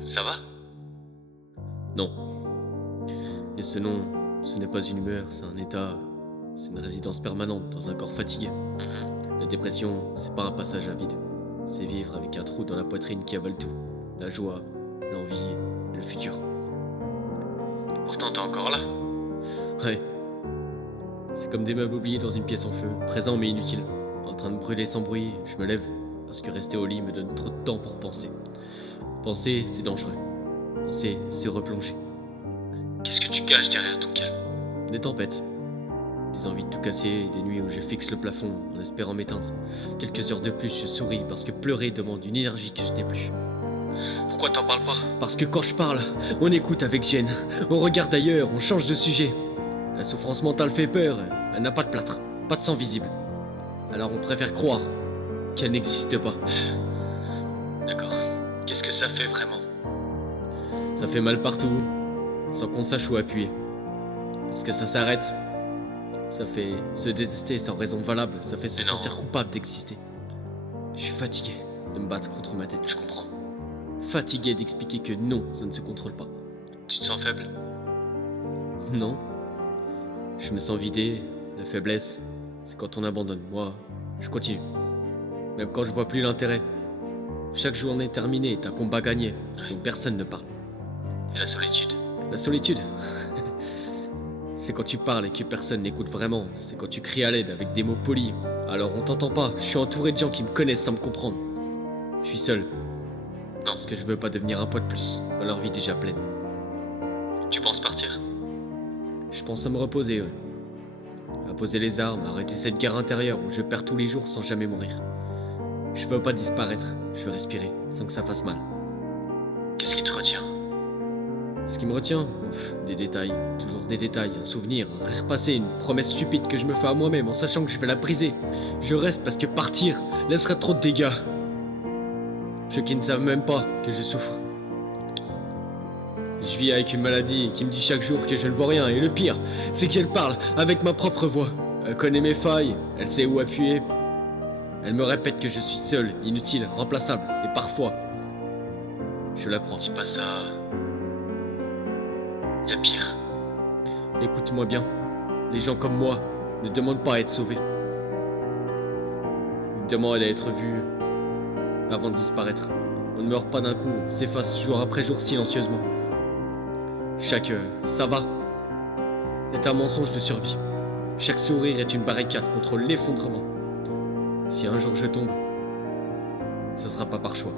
Ça va? Non. Et ce nom, ce n'est pas une humeur, c'est un état, c'est une résidence permanente dans un corps fatigué. La dépression, c'est pas un passage à vide. C'est vivre avec un trou dans la poitrine qui avale tout. La joie, l'envie et le futur. Pourtant t'es encore là. Ouais. C'est comme des meubles oubliés dans une pièce en feu, présents mais inutiles. En train de brûler sans bruit, je me lève, parce que rester au lit me donne trop de temps pour penser. Penser, c'est dangereux. Penser, c'est replonger. Qu'est-ce que tu caches derrière ton calme? Des tempêtes. Des envies de tout casser, des nuits où je fixe le plafond en espérant m'éteindre. Quelques heures de plus, je souris parce que pleurer demande une énergie que je n'ai plus. Pourquoi t'en parles pas? Parce que quand je parle, on écoute avec gêne. On regarde ailleurs, on change de sujet. La souffrance mentale fait peur, elle n'a pas de plâtre, pas de sang visible. Alors on préfère croire qu'elle n'existe pas. D'accord. Qu'est-ce que ça fait vraiment? Ça fait mal partout, sans qu'on sache où appuyer. Parce que ça s'arrête. Ça fait se détester sans raison valable, ça fait se Mais non. sentir coupable d'exister. Je suis fatigué de me battre contre ma Je tête. comprends. Fatigué d'expliquer que non, ça ne se contrôle pas. Tu te sens faible? Non. Je me sens vidé, la faiblesse, c'est quand on abandonne. Moi, je continue. Même quand je vois plus l'intérêt. Chaque journée terminée est un combat gagné, dont personne ne parle. Et la solitude? La solitude. C'est quand tu parles et que personne n'écoute vraiment. C'est quand tu cries à l'aide avec des mots polis. Alors on t'entend pas. Je suis entouré de gens qui me connaissent sans me comprendre. Je suis seul. Non. Parce que je veux pas devenir un poids de plus dans leur vie déjà pleine. Tu penses partir? Je pense à me reposer, ouais. À poser les armes, à arrêter cette guerre intérieure où je perds tous les jours sans jamais mourir. Je veux pas disparaître. Je veux respirer sans que ça fasse mal. Qu'est-ce qui te retient? Ce qui me retient, des détails, toujours des détails, un souvenir, un rire passé, une promesse stupide que je me fais à moi-même en sachant que je vais la briser. Je reste parce que partir laisserait trop de dégâts. Ceux qui ne savent même pas que je souffre. Je vis avec une maladie qui me dit chaque jour que je ne vois rien, et le pire, c'est qu'elle parle avec ma propre voix. Elle connaît mes failles, elle sait où appuyer. Elle me répète que je suis seul, inutile, remplaçable, et parfois, je la crois. Dis pas ça. Y a pire. Écoute-moi bien, les gens comme moi ne demandent pas à être sauvés. Ils demandent à être vus avant de disparaître. On ne meurt pas d'un coup, on s'efface jour après jour silencieusement. Chaque ça va est un mensonge de survie. Chaque sourire est une barricade contre l'effondrement. Si un jour je tombe, ce sera pas par choix.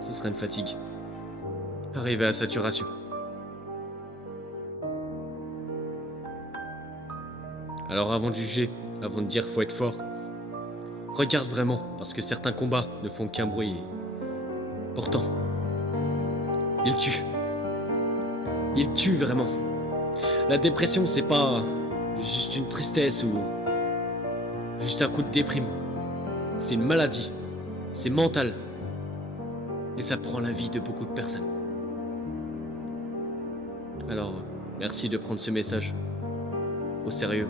Ce sera une fatigue. Arrivé à saturation. Alors avant de juger, avant de dire faut être fort, regarde vraiment, parce que certains combats ne font qu'un bruit. Pourtant, ils tuent. Ils tuent vraiment. La dépression, c'est pas juste une tristesse ou juste un coup de déprime. C'est une maladie. C'est mental. Et ça prend la vie de beaucoup de personnes. Alors, merci de prendre ce message au sérieux.